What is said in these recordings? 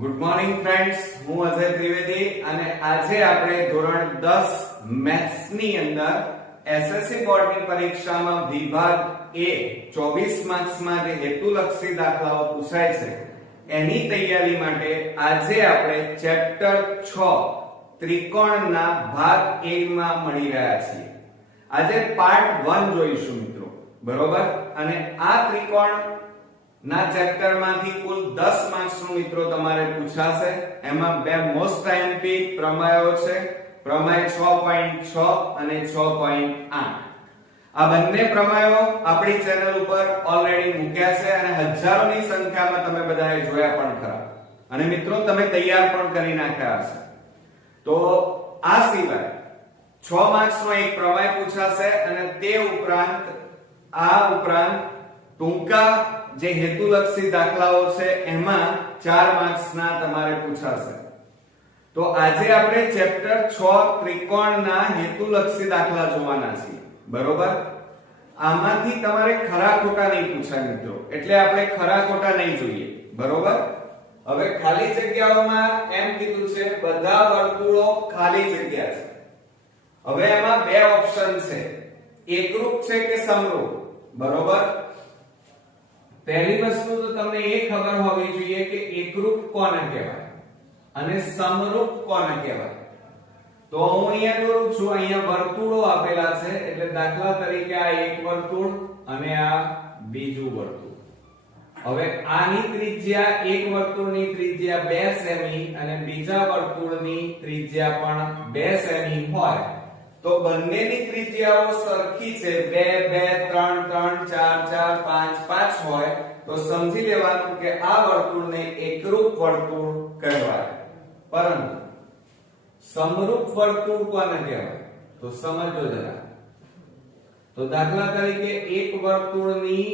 Good morning friends, હું અજય ત્રિવેદી અને આજે આપણે ધોરણ 10 મેથ્સ ની અંદર એસએસસી બોર્ડની પરીક્ષામાં વિભાગ એ 24 માર્ક્સમાં જે હેતુલક્ષી દાખલાઓ પૂછાય છે એની તૈયારી માટે આજે આપણે ચેપ્ટર 6 ત્રિકોણના ભાગ 1 માં મળી રહ્યા છીએ. આજે પાર્ટ 1 જોઈશું મિત્રો, બરોબર? અને આ ત્રિકોણ ના ચેપ્ટર માંથી કુલ 10 માર્ક્સ નું મિત્રો તમારે પૂછાશે. એમાં બે મોસ્ટ આઈએમપી પ્રમેયો છે, પ્રમેય 6.6 અને 6.8. આ બંને પ્રમેયો આપણી ચેનલ ઉપર ઓલરેડી મૂક્યા છે અને હજારોની સંખ્યામાં તમે બધાએ જોયા પણ ખરા અને મિત્રો તમે તૈયાર પણ કરી નાખ્યા હશે. તો આ સિવાય 6 માર્ક્સ નો એક પ્રમેય પૂછાશે અને તે ઉપરાંત ટૂંકા જે હેતુલક્ષી દાખલાઓ છે એમાં 4 માર્ક્સ ના તમારે પૂછાશે. તો આજે આપણે ચેપ્ટર 6 ત્રિકોણના હેતુલક્ષી દાખલા જોવાના છીએ, બરોબર? આમાંથી તમારે ખરા ખોટા નહીં પૂછાય મિત્રો, એટલે આપણે ખરા ખોટા નહીં જોઈએ, બરોબર? હવે ખાલી જગ્યાઓમાં એમ કીધું છે બધા વર્તુળો ખાલી જગ્યા છે. હવે એમાં બે ઓપ્શન છે, એકરૂપ છે કે સમરૂપ, બરોબર? પહેલી વસ્તુ તો તમને એ ખબર હોવી જોઈએ કે એકરૂપ કોને કહેવાય અને સમરૂપ કોને કહેવાય. તો હું અહીંયા દોરું છું, અહીંયા વર્તુળો આપેલા છે, એટલે દાખલા તરીકે આ એક વર્તુળ અને આ બીજું વર્તુળ. હવે આની ત્રિજ્યા, એક વર્તુળની ત્રિજ્યા 2 સેમી અને બીજા વર્તુળની ત્રિજ્યા પણ 2 સેમી હોય તો બંનેની ત્રિજ્યાઓ સરખી છે, 2 2 3 3 4 4 5 5 હોય તો સમજી લેવાનું કે આ વર્તુળને એકરૂપ વર્તુળ કહેવાય. પરંતુ સમરૂપ વર્તુળ કોને કહેવાય તો સમજો જરા. તો દાખલા તરીકે એક વર્તુળની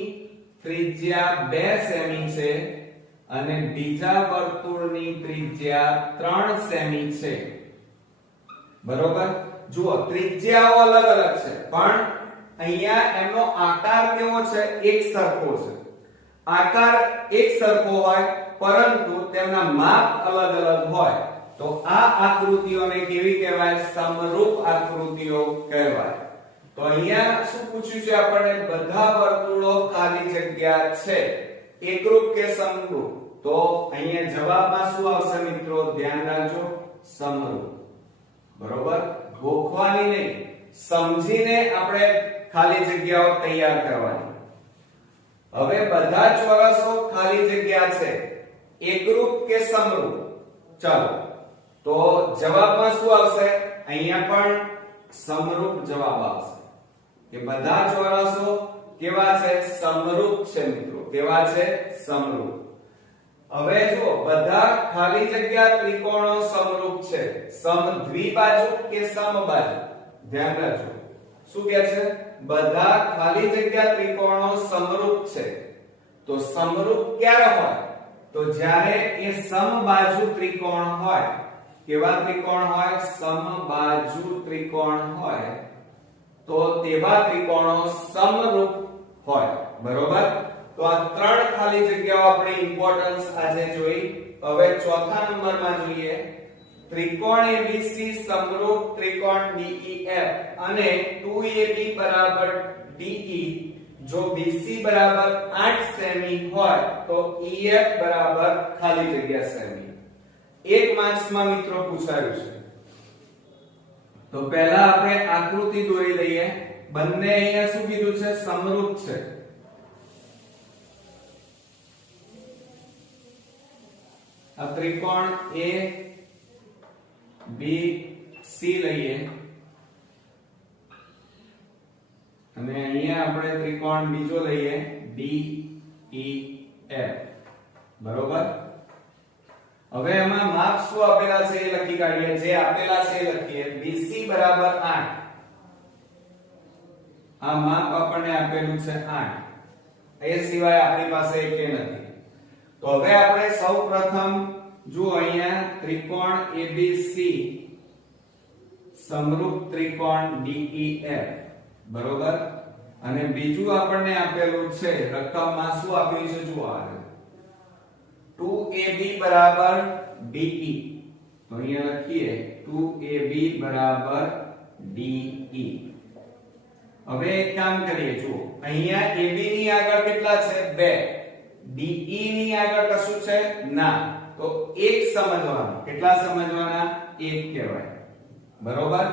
ત્રિજ્યા 2 સેમી છે અને બીજા વર્તુળની ત્રિજ્યા 3 સેમી છે, બરોબર? જુઓ, ત્રિજ્યાઓ અલગ અલગ છે પણ અહીંયા એમનો આકાર કેવો છે? એક સરખો છે. આકાર એક સરખો હોય પરંતુ તેમના માપ અલગ અલગ હોય તો આ આકૃતિઓને કેવી કહેવાય? સમરૂપ આકૃતિઓ કહેવાય. તો અહીંયા શું પૂછ્યું છે આપણને? બધા વર્તુળો ખાલી જગ્યા છે, એકરૂપ કે સમરૂપ? તો અહીંયા જવાબમાં શું આવશે મિત્રો? ધ્યાન રાખજો, સમરૂપ, બરોબર? ગોખવાની નહીં, સમજીને આપણે ખાલી જગ્યાઓ તૈયાર કરવાની. હવે બધા ચોરસો ખાલી જગ્યા છે, એકરૂપ કે સમરૂપ? ચાલો, તો જવાબમાં શું આવશે? અહીંયા પણ સમરૂપ જવાબ આવશે કે બધા ચોરસો કેવા છે? સમરૂપ છે મિત્રો. કેવા છે? સમરૂપ. હવે જો બધા ખાલી જગ્યા ત્રિકોણો સમરૂપ છે, સમદ્વિબાજુ કે સમબાજુ? ધ્યાન રાખજો, શું કહે છે? બધા ખાલી જગ્યા ત્રિકોણો સમરૂપ છે. તો સમરૂપ ક્યારે હોય? તો જ્યારે એ સમબાજુ ત્રિકોણ હોય. કેવા ત્રિકોણ હોય? સમબાજુ ત્રિકોણ હોય તો તેવા ત્રિકોણો સમરૂપ હોય, બરોબર? તો આ ત્રણ ખાલી જગ્યાઓ આપણે ઇમ્પોર્ટન્સ આજે જોઈ. હવે ચોથા નંબરમાં જોઈએ, ત્રિકોણ ABC સમરૂપ ત્રિકોણ DEF અને 2AB બરાબર DE જો BC બરાબર 8 સેમી હોય તો EF બરાબર ખાલી જગ્યા સેમી. 1 માર્ક્સમાં મિત્રો પૂછાયું છે. તો પહેલા આપણે આકૃતિ દોરી લઈએ. બંને અહીંયા શું કીધું છે? સમરૂપ છે. આ ત્રિકોણ ABC લઈએ અને અહીંયા આપણે ત્રિકોણ બીજો લઈએ DEF, બરોબર? હવે એમાં માપ શું આપેલા છે એ લખી કાઢીએ. જે આપેલા છે એ લખીએ. BC બરાબર 8. આ માપ આપણને આપેલું છે 8. એ સિવાય આપણી પાસે એકે નથી. તો હવે આપણે સૌપ્રથમ જુઓ, અહીંયા ત્રિકોણ ABC સમરૂપ ત્રિકોણ DEF, બરોબર? અને બીજું આપણને આપેલું છે રકમમાં શું આપ્યું છે? જુઓ, 2 2ab બરાબર de. તો અહીંયા લખીએ 2ab બરાબર de. હવે એક કામ કરીએ, જુઓ અહીંયા ab ની આગળ કેટલા છે 2, de ની આગળ કશું છે ના, તો એક સમજવાના. કેટલા સમજવાના? એક કહેવાય. બરોબર.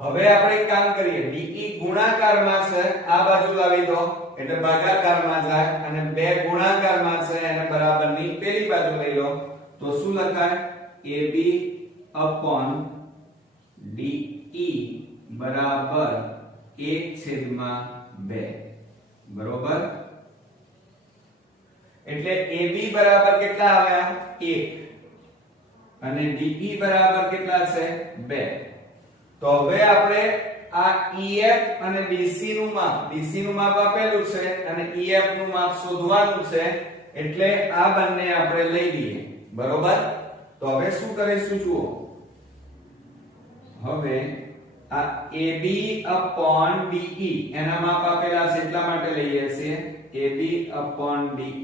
હવે આપણે એક કામ કરીએ, de ગુણાકારમાં છે, આ બાજુ લાવી દો એટલે ભાગાકારમાં જાય, અને 2 ગુણાકારમાં છે એને બરાબરની પેલી બાજુ લઈ લો તો શું લખાય? ab de બરાબર 1/2. બરોબર. એટલે ab બરાબર કેટલા આવ્યા? 1 અને de બરાબર કેટલા છે? 2. તો હવે આપણે આ EF અને BC નું માપ, BC નું માપ આપેલું છે અને EF નું માપ શોધવાનું છે, એટલે આ બંને આપણે લઈ લઈએ. બરોબર. તો હવે શું કરીશું જુઓ, હવે આ AB de એના માપ આપેલા છે એટલા માટે લઈએ છીએ. AB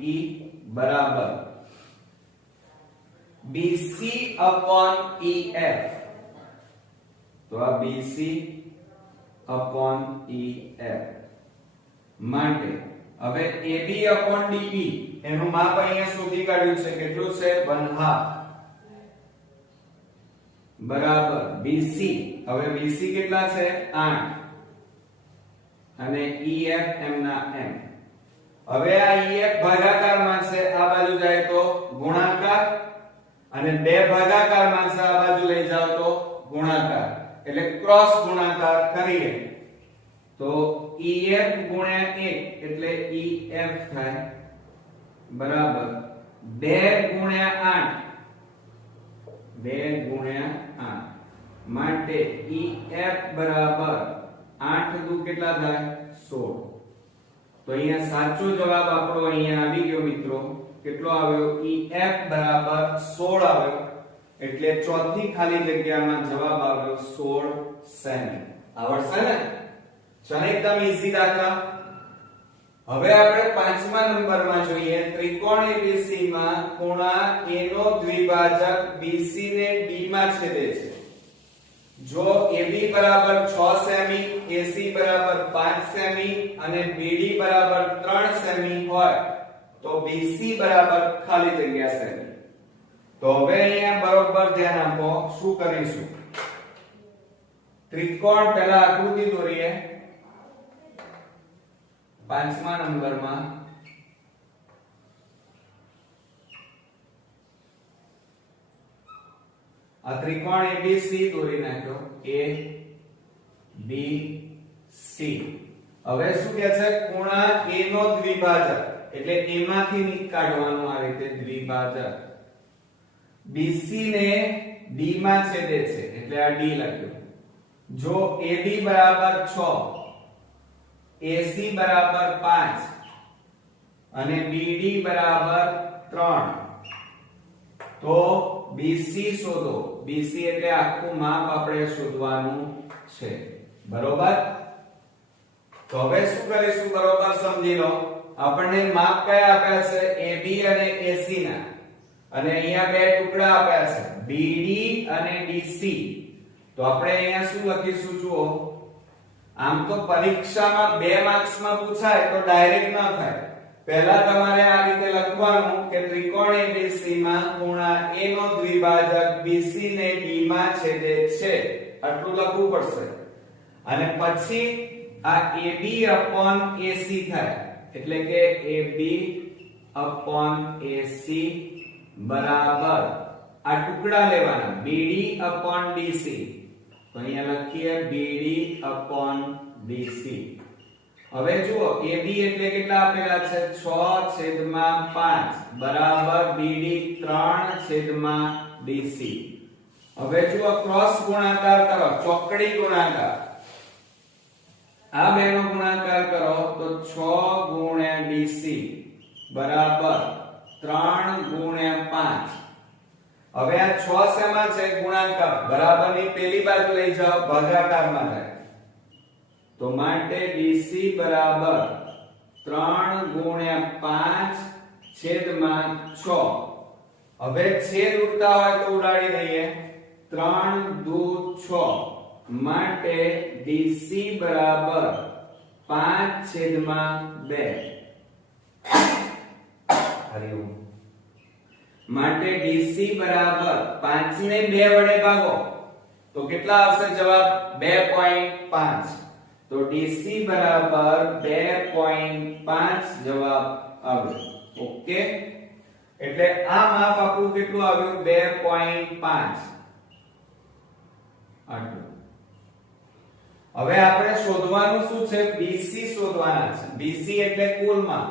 de બરાબર BC EF. તો આ BC EF માટે હવે AB de એનું માપ અહીંયા શોધી કાઢ્યું છે. કેટલું છે? 1/2 બરાબર BC. હવે BC કેટલા છે? 8 અને EF એમના એમ. હવે આ EF ભાગાકારમાં છે, આ બાજુ જાય તો ગુણાકાર, અને 2 ભાગાકારમાં છે, આ બાજુ લઈ જાવ તો ગુણાકાર, એટલે ક્રોસ ગુણાકાર કરીએ તો EF ગુણ્યા 1 એટલે EF થાય બરાબર 2 ગુણ્યા 8 માટે EF બરાબર 8 દુ કેટલા થાય? 16. તો અહીંયા સાચો જવાબ આપણો અહીંયા આવી ગયો મિત્રો. કેટલો આવ્યો? EF બરાબર 16 આવ્યો. એટલે ચોથી ખાલી જગ્યામાં જવાબ આવ્યો 16 સેમી. આવડશે ને? ચલો એકદમ ઈઝી દાખલા. હવે આપણે 5મા નંબરમાં જોઈએ, ત્રિકોણ ABC માં ખૂણા A નો દ્વિભાજક BC ને D માં છેદે છે. જો AB બરાબર 6 સેમી, AC બરાબર 5 સેમી અને BD બરાબર 3 સેમી હોય તો BC બરાબર ખાલી જગ્યા સેમી. તો હવે અહીંયા બરોબર ધ્યાન આપો, શું કરીશું? ત્રિકોણ પહેલા આકૃતિ દોરીએ 5મા નંબરમાં. આ ત્રિકોણ ABC દોરી નાખ્યો, A B C. હવે શું કહે છે? ખૂણા A નો દ્વિભાજક, એટલે A માંથી કાઢવાનું આ રીતે દ્વિભાજક. BC ને D માં છેદે છે એટલે આ D લખ્યું. જો AB બરાબર 6, AC બરાબર 5 અને BD બરાબર 3, તો BC શોધો. BC એટલે આખું માપ આપણે શોધવાનું છે. બરોબર. તો હવે શું કરીશું? બરોબર સમજી લો. આપણને માપ કયા આપ્યા છે? AB અને AC ના, અને અહીંયા બે ટુકડા આપ્યા છે BD અને DC. તો આપણે અહીંયા શું લખીશું જુઓ, આમ તો પરીક્ષામાં 2 માર્ક્સમાં પૂછાય તો ડાયરેક્ટ ન થાય. પહેલા તમારે આ રીતે લખવાનું કે ત્રિકોણ ABC માં ખૂણા A નો દ્વિભાજક BC ને D માં છેદે છે, આટલું લખવું પડશે. અને પછી આ AB AC થાય, એટલે કે AB AC બરાબર આ ટુકડા લેવાના BD DC. તો અહીંયા લખીએ BD DC. હવે જુઓ AB એટલે કેટલા આપેલા છે? 6/5 બરાબર BD 3/DC. હવે જુઓ ક્રોસ ગુણાકાર કરો, ચોકડી ગુણાકાર. આ બેનો ગુણાકાર કરો તો 6 DC બરાબર 3/5. હવે આ 6 શેમાં છે? ગુણાકાર. બરાબરની પેલી બાજુ લઈ જાઓ, ભાગાકારમાં જાય. તો માટે DC બરાબર 3/5/6. હવે છેદ ઉડતા હોય તો ઉડાડી દઈએ 3 દુ 6 માટે DC બરાબર 5/2 હરિઓમ માટે DC બરાબર 5 ને 2 વડે ભાગો તો કેટલા આવશે જવાબ 2.5 તો DC બરાબર 2.5 જવાબ આવે ઓકે એટલે આ માપ આપણું કેટલું આવ્યું 2.5 આટલું હવે આપણે શોધવાનું શું છે BC શોધવાના છે BC એટલે કુલ માપ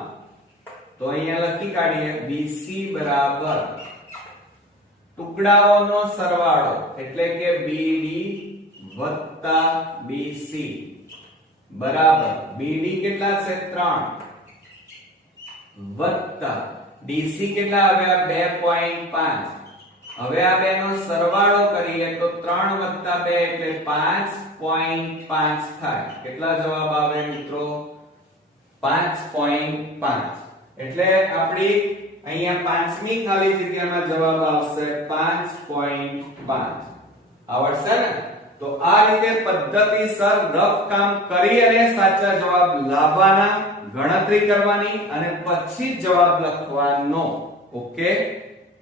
તો અહીંયા લખી કાઢીએ BC બરાબર ટુકડાઓનો સરવાળો એટલે કે BD વત્તા BC બરાબર BD કેટલા છે 3 વત્તા DC કેટલા આવ્યા 2.5 હવે આ બેનો સરવાળો કરીએ તો 3 વત્તા 2 એટલે 5.5 થાય કેટલા જવાબ આવે મિત્રો 5.5 એટલે આપણી અહીંયા પાંચમી ખાલી જગ્યામાં જવાબ આવશે 5.5 આવડશે ને તો આ રીતે પદ્ધતિસર રફ કામ કરી અને સાચા જવાબ લાવવાના ગણતરી કરવાની અને પછી જવાબ લખવાનો ઓકે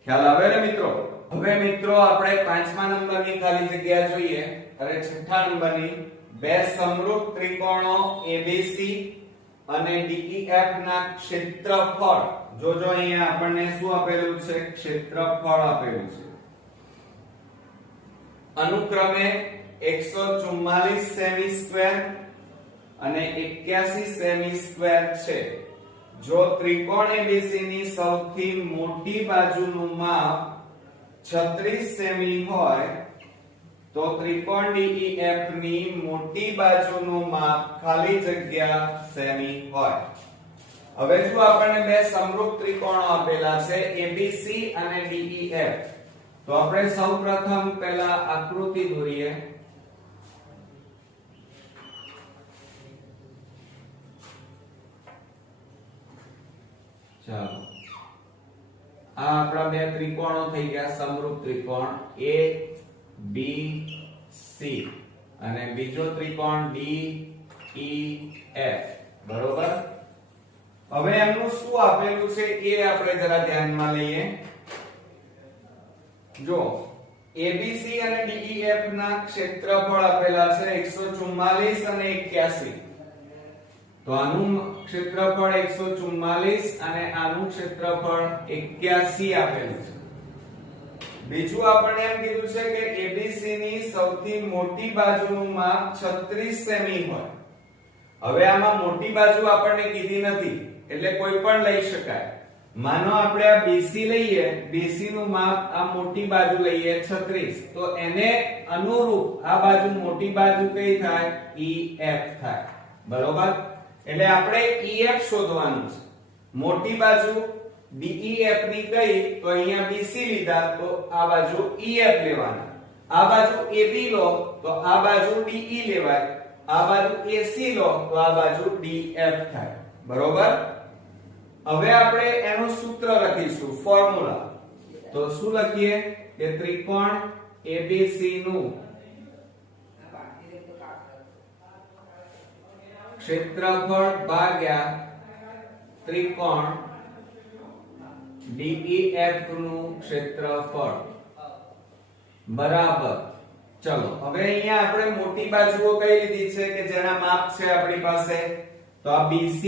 ખ્યાલ આવે ને મિત્રો હવે મિત્રો આપણે પાંચમા નંબરની ખાલી જગ્યા જોઈએ અને છઠ્ઠા નંબરની બે સમરૂપ ત્રિકોણો ABC અને DEF ના ક્ષેત્રફળ જોજો અહીંયા આપણને શું આપેલું છે ક્ષેત્રફળ આપેલું છે અનુક્રમે 144 સેમી સ્ક્વેર અને 81 સેમી સ્ક્વેર છે જો ત્રિકોણ ABC ની સૌથી મોટી બાજુનું માપ 36 સેમી હોય તો ત્રિકોણ DEF ની મોટી બાજુનું માપ ખાલી જગ્યા સેમી હોય હવે જો આપણને બે સમરૂપ ત્રિકોણો આપેલા છે ABC અને DEF તો આપણે સૌપ્રથમ પહેલા આકૃતિ દોરીએ ચાલો આ આપણા બે ત્રિકોણો થઈ ગયા સમરૂપ ત્રિકોણ ABC અને બીજો ત્રિકોણ DEF બરોબર હવે એમનું શું આપેલું છે એ આપણે જરા ધ્યાનમાં લઈએ જો ABC અને DEF ના ક્ષેત્રફળ આપેલા છે 144 અને 81 તો આનું ક્ષેત્રફળ 144 અને આનું ક્ષેત્રફળ 81 આપેલું છે બીજું આપણને એમ કીધું છે કે ABC ની સૌથી મોટી બાજુનું માપ 36 સેમી હોય હવે આમાં મોટી બાજુ આપણને કીધી નથી એટલે કોઈ પણ લઈ શકાય માનો આપણે આ BC લઈએ BC નું માપ આ મોટી બાજુ લઈએ 36 તો એને અનુરૂપ આ બાજુ મોટી બાજુ કઈ થાય EF થાય બરોબર એટલે આપણે EF શોધવાનું છે મોટી બાજુ DEF ની કઈ તો અહીંયા BC લીધા તો આ બાજુ EF લેવાના આ બાજુ AB લો તો આ બાજુ DE લેવાય આ બાજુ AC લો તો આ બાજુ DF થાય બરોબર હવે આપણે એનું સૂત્ર લખીશું ફોર્મ્યુલા તો શું લખીએ કે ત્રિકોણ ABC નું ક્ષેત્રફળ ભાગ્યા ત્રિકોણ DEF નું ક્ષેત્રફળ બરાબર ચલો હવે અહીંયા આપણે મોટી બાજુઓ કઈ લીધી છે કે જેના માપ છે આપણી પાસે તો આ BC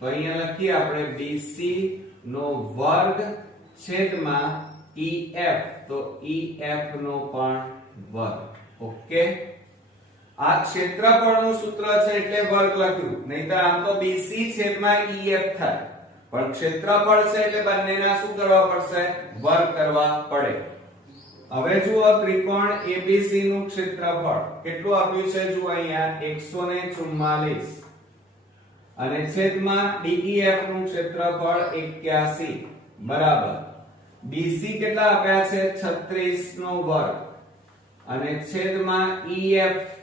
તો અહીંયા લખીએ આપણે BC નો વર્ગ છેદમાં EF તો EF નો પણ વર્ગ ઓકે આ ક્ષેત્રફળનું સૂત્ર છે એટલે વર્ગ લખ્યું નહીતર આમ તો BC છેદમાં EF થાય પણ ક્ષેત્રફળ છે એટલે બંનેના શું કરવા પડશે વર્ગ કરવા પડે હવે જુઓ ત્રિકોણ ABC નું ક્ષેત્રફળ કેટલું આપ્યું છે જુઓ અહીંયા 144 અને છેદમાં DEF નું ક્ષેત્રફળ 81 બરાબર BC કેટલા આપ્યા છે 36 નો વર્ગ અને છેદમાં EF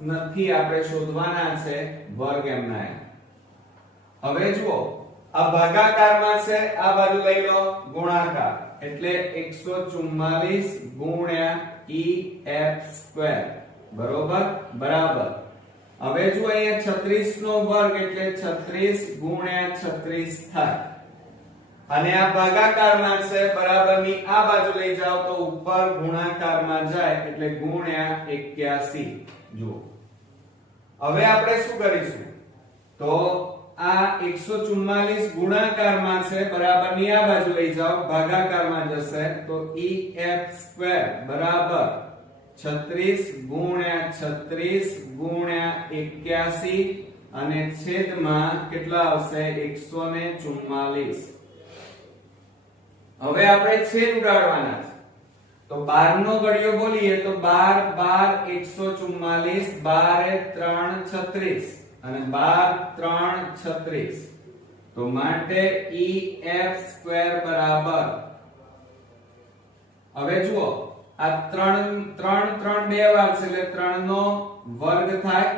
નથી આપણે શોધવાના છે વર્ગ એમના હવે જુઓ આ ભાગાકારમાં છે, આ બાજુ લઈ લો ગુણાકાર, એટલે 144 ગુણ્યા EF², બરોબર, બરાબર. હવે જો અહીંયા 36 નો વર્ગ એટલે 36 ગુણ્યા 36 થાય, અને આ ભાગાકારમાં છે, બરાબરની આ બાજુ લઈ જાઓ તો ઉપર ગુણાકારમાં જાય એટલે ગુણ્યા 81. જુઓ હવે આપણે શું કરીશું, તો આ 144 ગુણાકારમાં છે, બરાબરની આ બાજુ લઈ જાઓ, ભાગાકારમાં જશે તો EF² બરાબર 36 ગુણ્યા 36 ગુણ્યા 81, અને છેદમાં કેટલા આવશે 144. હવે આપણે છેદ ઉડાડવાના છે, તો 12 નો ઘડિયો બોલીએ તો 12 12 144, 12 3 36 અને 12 3 36, તો માટે EF² બરાબર, હવે જુઓ આ 3 3 3 બે વાર છે એટલે 3 નો વર્ગ થાય,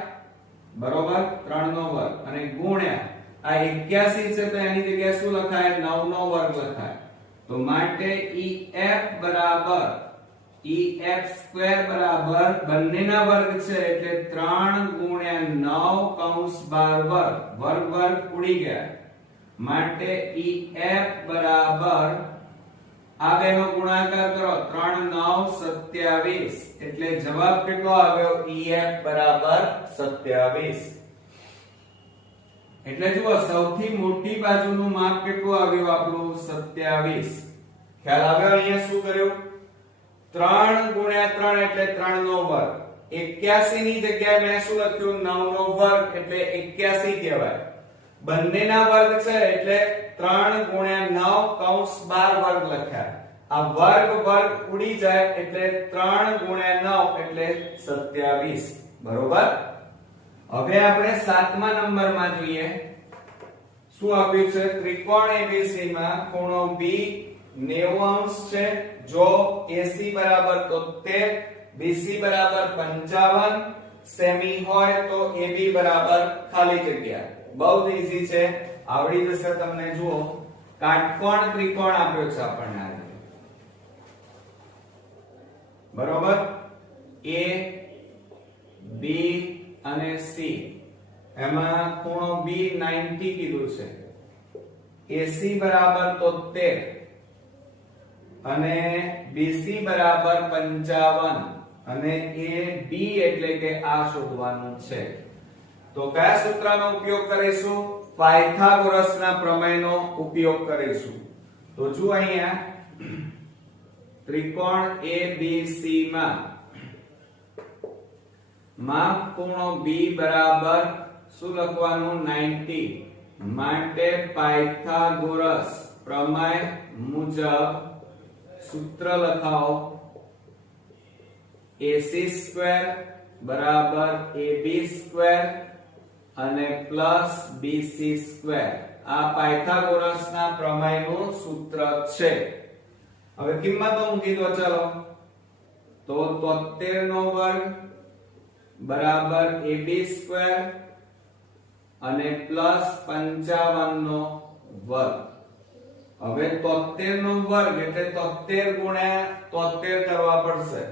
બરોબર, 3 નો વર્ગ, અને ગુણ્યા આ 81 છે તો એની જગ્યાએ શું લખાય 9 નો વર્ગ લખાય, તો માટે EF બરાબર EF² બરાબર બંનેના વર્ગ છે એટલે 3 ગુણ્યા 9 કૌંસ 12 વર્ગ, વર્ગ વર્ગ ઉડી ગયા, માટે EF બરાબર આ બેનો ગુણાકાર કરો 3 9 27, એટલે જવાબ કેટલો આવ્યો EF બરાબર 27. એટલે જુઓ સૌથી મોટી બાજુનું માપ કેટલું આવ્યું આપણું 27. ખ્યાલ આવ્યો? અહીંયા શું કર્યું, 3 ગુણ્યા 3 એટલે 3 નો વર્ગ, 81 ની જગ્યાએ મેં શું લખ્યું 9 નો વર્ગ એટલે 81 કહેવાય, બંનેના વર્ગ છે એટલે 3 ગુણ્યા 9 કૌંસ 12 વર્ગ લખ્યા, આ વર્ગ વર્ગ ઉડી જાય એટલે 3 ગુણ્યા 9 એટલે 27, બરોબર. હવે આપણે 7મા નંબરમાં જોઈએ, શું આપ્યું છે, ત્રિકોણ ABC માં ખૂણો B 90° છે, જો AC બરાબર 73, BC બરાબર 55 સેમી હોય તો AB બરાબર ખાલી જગ્યા. બહુ જ ઈઝી છે, આવડી જશે તમને. જુઓ કાટકોણ ત્રિકોણ આપ્યો છે આપણને, બરોબર, A B અને C, એમાં ખૂણો B 90 કીધું છે, AC બરાબર 73 અને BC બરાબર 55, અને AB એટલે કે આ શોધવાનું છે. તો કયા સૂત્રનો ઉપયોગ કરીશું, પાયથાગોરસના પ્રમેયનો ઉપયોગ કરીશું. તો જો અહીંયા ત્રિકોણ ABC માં માપ ખૂણો B બરાબર શું લખવાનું 90, માટે પાયથાગોરસ પ્રમેય મુજબ સૂત્ર લખાવો, AC² બરાબર AB² અને પ્લસ BC². આ પાયથાગોરસના પ્રમેયનું સૂત્ર છે. હવે કિંમતો મૂકી દો, ચાલો. તો 73 નો વર્ગ બરાબર AB² અને પ્લસ 55 નો વર્ગ. હવે 73 નો વર્ગ એટલે 73 ગુણ્યા 73 કરવા પડશે,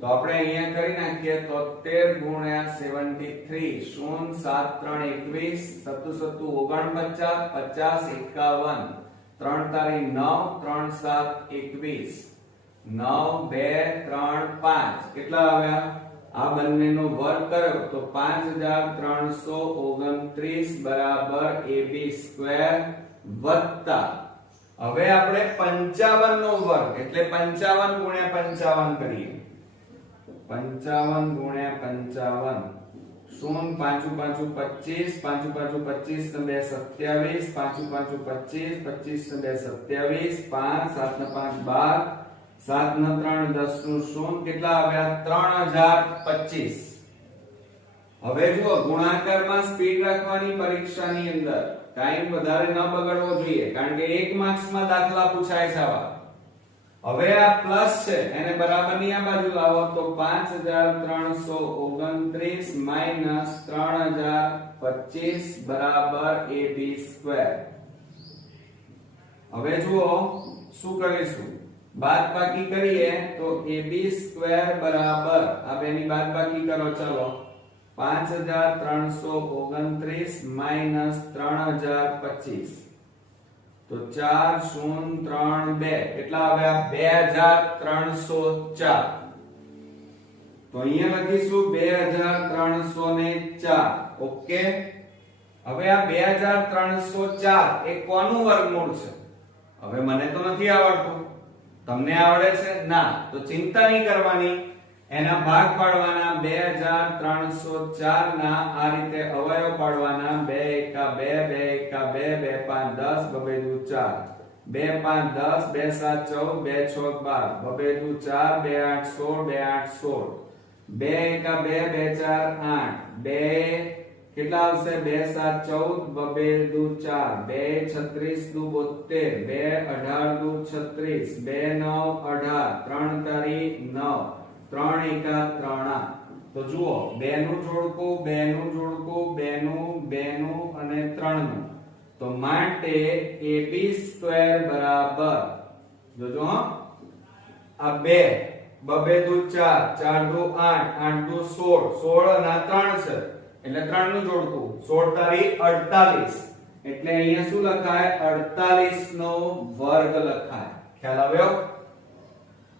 તો આપણે અહીંયા કરી નાખીએ 73 ગુણ્યા 73, 0 7 3 21, 7 7 49, 50 51, 3 તારી 9, 3 7 21, 9 2 3 5, કેટલા આવ્યા, આ બંનેનો વર્ગ કર્યો તો 5329 બરાબર AB² વત્તા, હવે આપણે 55 નો વર્ગ એટલે 55 ગુણ્યા 55 કરીએ, 55 ગુણ્યા 55, 0 5 5 25, 5 5 25 ને 2 27, 5 5 25, 25 ને 2 27, 5 7 ને 5 12, 7 ને 3 10 નું 0, કેટલા આવ્યા 3025. હવે જુઓ ગુણાકારમાં સ્પીડ રાખવાની પરીક્ષાની અંદર, ટાઈમ વધારે ન બગડવો જોઈએ, કારણ કે 1 માર્ક્સમાં દાખલા પૂછાય છે આવા. હવે આ પ્લસ છે એને બરાબરની આ બાજુ લાવો તો 5329 3025 બરાબર AB². હવે જુઓ શું કરીશું, બાદબાકી કરીએ તો ab² બરાબર આ બેની બાદબાકી કરો ચાલો 5329 માઈનસ 3025 તો 4032 કેટલા આવ્યા 2304 તો અહીંયા લખીશું 2304 ઓકે। હવે આ 2304 એ કોનું વર્ગમૂળ છે? હવે મને તો નથી આવડતું, તમને આવડે છે ના, તો ચિંતા નહીં કરવાની, એના ભાગ પાડવાના 2304 ના આ રીતે અવયવ પાડવાના 2 એકા 2 2 એકા 2 2 5 10 2 5 10 2 7 14 2 6 12 2 4 2 8 16 2 એકા 2 2 4 8 2 કેટલા આવશે 2 7 14 2 4 2 36 2 72 2 18 2 36 2 9 18 3 તારી 9 3 એકા 3 તો જુઓ 2 નું જોડકું 2 નું જોડકું 2 નું 2 નું અને 3 નું, તો માટે ab² બરાબર જોજો આ 2 2 2 4 4 2 8 8 2 16 16 અને 3 છે એટલે 3 નું જોડકું 16 તારી 48 એટલે અહીંયા શું લખાય 48 નો વર્ગ લખાય। ખ્યાલ આવ્યો?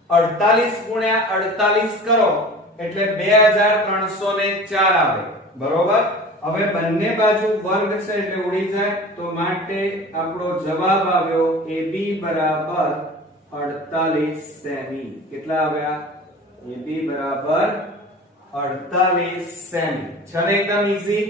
48 ગુણ્યા 48 કરો એટલે 2304 આવે બરોબર। હવે બંને બાજુ વર્ગ છે એટલે ઉડી જાય, તો માટે આપણો જવાબ આવ્યો AB બરાબર 48 સેમી। કેટલા આવ્યા? AB બરાબર 48 સેમી। ચલો એકદમ ઈઝી,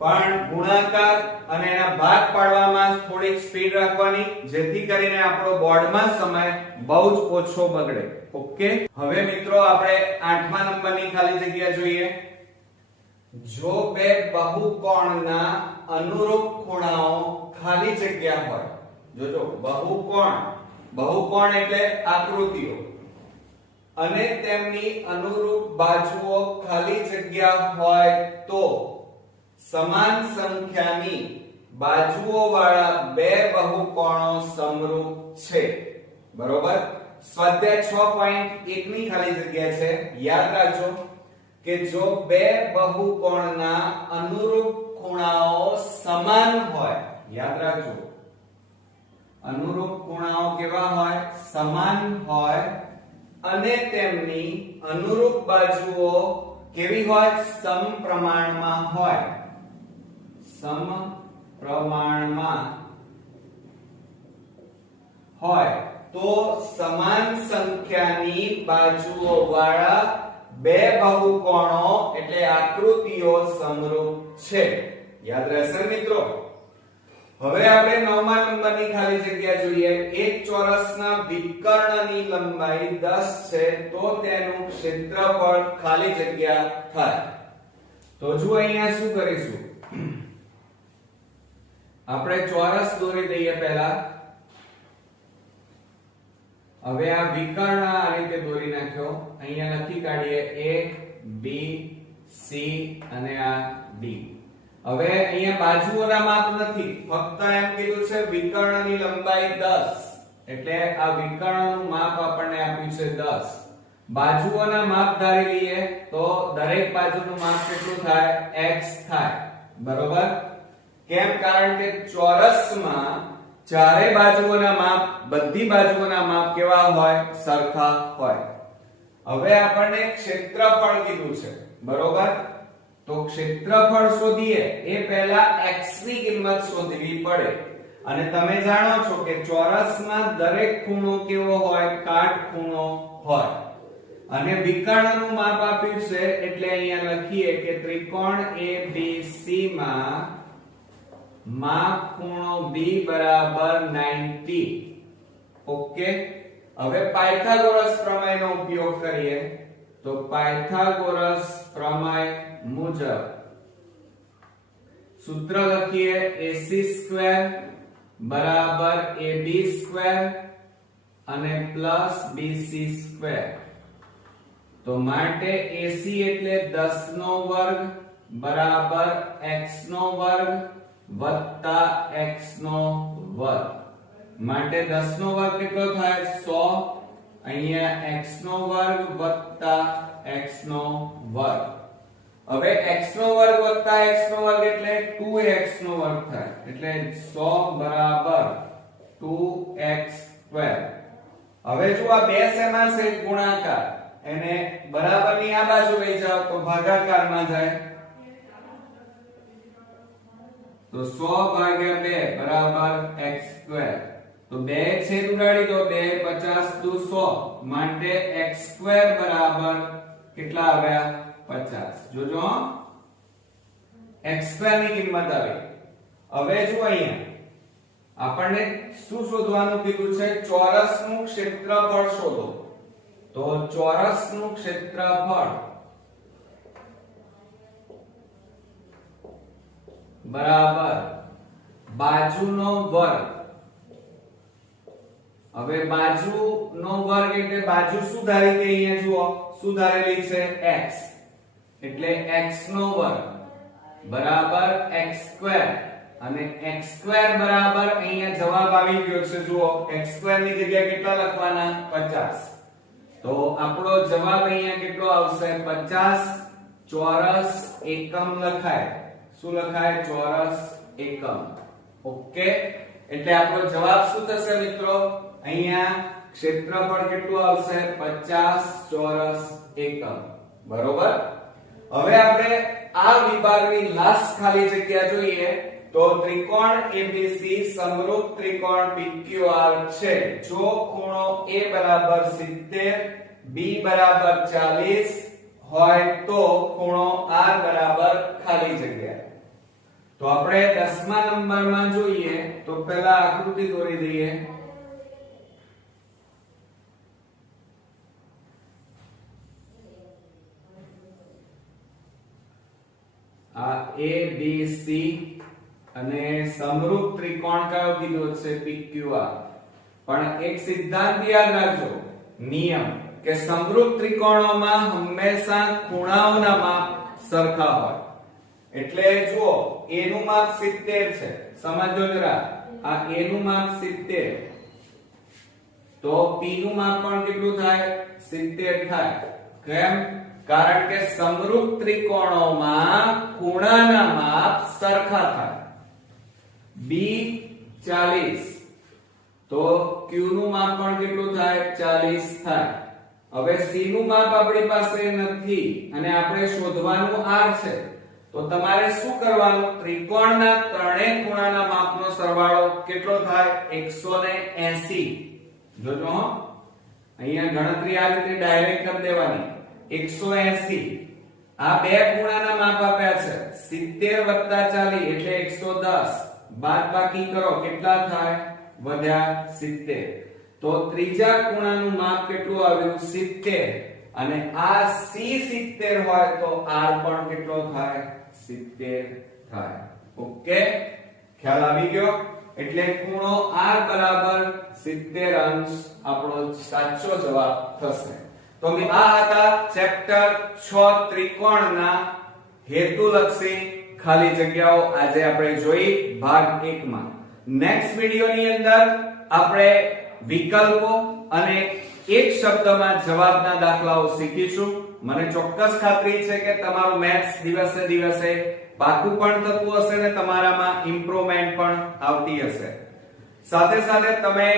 પણ ગુણાકાર અને એના ભાગ પાડવામાં થોડીક સ્પીડ રાખવાની જેથી કરીને આપણો બોર્ડમાં સમય બહુ જ ઓછો બગડે ઓકે। હવે મિત્રો આપણે 8મા નંબરની ખાલી જગ્યા જોઈએ। જો બે બહુકોણના અનુરૂપ ખૂણાઓ ખાલી જગ્યા હોય, જોજો બહુકોણ એટલે આકૃતિઓ અને તેમની અનુરૂપ બાજુઓ ખાલી જગ્યા હોય તો સમાન સંખ્યાની બાજુઓ વાળા બે બહુકોણો સમરૂપ છે બરોબર। સ્વાધ્યાય 6.1 ની ખાલી જગ્યા છે, યાદ રાખજો કે જો બે બહુકોણના અનુરૂપ ખૂણાઓ સમાન હોય, યાદ રાખજો અનુરૂપ ખૂણાઓ કેવા હોય? સમાન હોય અને તેમની અનુરૂપ બાજુઓ કેવી હોય? સમપ્રમાણમાં હોય, સમપ્રમાણમાં હોય તો સમાન સંખ્યાની બાજુઓ વાળા બે બહુકોણો એટલે આકૃતિઓ સમરૂપ છે। યાદ રહેશે મિત્રો? હવે આપણે 9મા નંબરની ખાલી જગ્યા જોઈએ। એક ચોરસના વિકર્ણની લંબાઈ 10 છે તો તેનું ક્ષેત્રફળ ખાલી જગ્યા થાય। તો જો અહીંયા શું કરીશું, આપણે ચોરસ દોરી દઈએ પહેલા। હવે આ વિકર્ણ આ રીતે દોરી નાખ્યો, અહીંયા લખી કાઢીએ A B C અને આ D। હવે અહીંયા બાજુઓના માપ નથી, ફક્ત એમ કીધું છે વિકર્ણની લંબાઈ 10 એટલે આ વિકર્ણનું માપ આપણને આપ્યું છે 10। બાજુઓના માપ ધારી લઈએ તો દરેક બાજુનું માપ કેટલું થાય? x થાય બરોબર। કેમ? કારણ કે ચોરસમાં ચારે બાજુઓના માપ, બધી બાજુઓના માપ કેવા હોય? સરખા હોય। હવે આપણને ક્ષેત્રફળ કીધું છે બરોબર, તો ક્ષેત્રફળ શોધીએ એ પહેલા x ની કિંમત શોધવી પડે અને તમે જાણો છો કે ચોરસમાં દરેક ખૂણો કેવો હોય? કાટખૂણો હોય અને વિકર્ણનું માપ આપ્યું છે એટલે અહીંયા લખીએ કે ત્રિકોણ ABC માં માપ ખૂણો B બરાબર 90 ઓકે। હવે પાયથાગોરસ પ્રમેયનો ઉપયોગ કરીએ તો પાયથાગોરસ પ્રમેય મુજબ સૂત્ર લખીએ AC² બરાબર AB² અને પ્લસ BC²। તો માટે AC એટલે 10 નો વર્ગ બરાબર x નો વર્ગ વત્તા x નો વર્ગ। માટે 10 નો વર્ગ કેટલો થાય 100 અહીંયા x નો વર્ગ વત્તા x નો વર્ગ હવે x નો વર્ગ વત્તા x નો વર્ગ એટલે 2x નો વર્ગ થાય એટલે 100 બરાબર 2x સ્ક્વેર હવે જો આ બે શેમાં છે ગુણાકાર એને બરાબરની આ બાજુ લઈ જાઓ તો ભાગાકારમાં જાય તો 100 ભાગ્યા 2 બરાબર x સ્ક્વેર તો 2 છેદ ઉડાડી દો 2 50 દુ 100 માટે x સ્ક્વેર બરાબર કેટલા આવ્યા 50 જોજો x સ્ક્વેર ની કિંમત આવી હવે જો અહીંયા આપણને શું શોધવાનું કીધું છે ચોરસનું ક્ષેત્રફળ શોધો તો ચોરસનું ક્ષેત્રફળ બરાબર બાજુનો વર્ગ હવે બાજુનો વર્ગ એટલે બાજુ શું ધારી કે અહીંયા જુઓ શું ધારેલી છે x એટલે x નો વર્ગ બરાબર x સ્ક્વેર અને x સ્ક્વેર બરાબર અહીંયા જવાબ આવી ગયો છે જુઓ x સ્ક્વેર ની જગ્યાએ કેટલા લખવાના 50 તો આપણો જવાબ અહીંયા કેટલો આવશે 50 ચોરસ એકમ લખાય શું લખાય ચોરસ એકમ ઓકે એટલે આપણો જવાબ શું થશે મિત્રો અહીંયા ક્ષેત્રફળ કેટલું આવશે 50 ચોરસ એકમ બરોબર હવે આપણે આ વિભાગની લાસ્ટ ખાલી જગ્યા જોઈએ તો ત્રિકોણ ABC સમરૂપ ત્રિકોણ PQR છે જો ખૂણો A બરાબર 70 B બરાબર 40 હોય તો ખૂણો R બરાબર ખાલી જગ્યા તો આપણે 10મા નંબરમાં જોઈએ તો પહેલા આકૃતિ દોરી દઈએ આ ABC અને સમરૂપ ત્રિકોણ કયો કીધો છે PQR પણ એક સિદ્ધાંત યાદ રાખજો નિયમ કે સમરૂપ ત્રિકોણોમાં હંમેશા ખૂણાઓના માપ સરખા હોય એટલે જુઓ A નું માપ 70 છે સમજો જરા આ A નું માપ 70 તો P નું માપ પણ કેટલું થાય 70 થાય કેમ કારણ કે સમરૂપ ત્રિકોણોમાં ખૂણાના માપ સરખા થાય B 40 તો Q નું માપ પણ કેટલું થાય 40 થાય હવે C નું માપ આપણી પાસે નથી અને આપણે શોધવાનું R છે તો તમારે શું કરવાનું ત્રિકોણના ત્રણેય ખૂણાના માપનો સરવાળો કેટલો થાય 180 જોજો અહીંયા ગણતરી આ રીતે ડાયરેક્ટ કરી દેવાની 180 આ બે ખૂણાના માપ આપ્યા છે 70 + 40 એટલે 110 બાદબાકી કરો કેટલા થાય વધ્યા 70 તો ત્રીજા ખૂણાનું માપ કેટલું આવ્યું 70 અને આ C 70 હોય તો R પણ કેટલો થાય 70 થાય ઓકે ખ્યાલ આવી ગયો એટલે ખૂણો R બરાબર 70 અંશ આપણો સાચો જવાબ થશે તો આ હતા ચેપ્ટર 6 ત્રિકોણના હેતુલક્ષી ખાલી જગ્યાઓ આજે આપણે જોઈ ભાગ 1 માં નેક્સ્ટ વિડિયોની અંદર આપણે વિકલ્પો અને એક શબ્દમાં જવાબના દાખલાઓ શીખીશું મને ચોક્કસ ખાતરી છે કે તમારું મેથ્સ દિવસે દિવસે પાકું પણ થતું હશે ને તમારામાં ઇમ્પ્રુવમેન્ટ પણ આવતી હશે સાથે સાથે તમે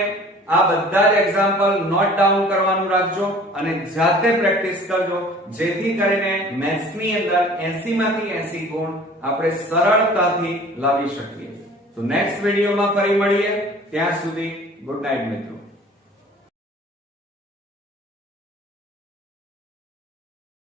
આ બધા જ એક્ઝામ્પલ નોટ ડાઉન કરવાનું રાખજો અને જાતે પ્રેક્ટિસ કરજો જેથી કરીને મેથ્સ ની અંદર 80 માંથી 80 ગુણ આપણે સરળતાથી લાવી શકીએ તો નેક્સ્ટ વિડિયોમાં ફરી મળીએ ત્યાં સુધી ગુડ નાઈટ મિત્રો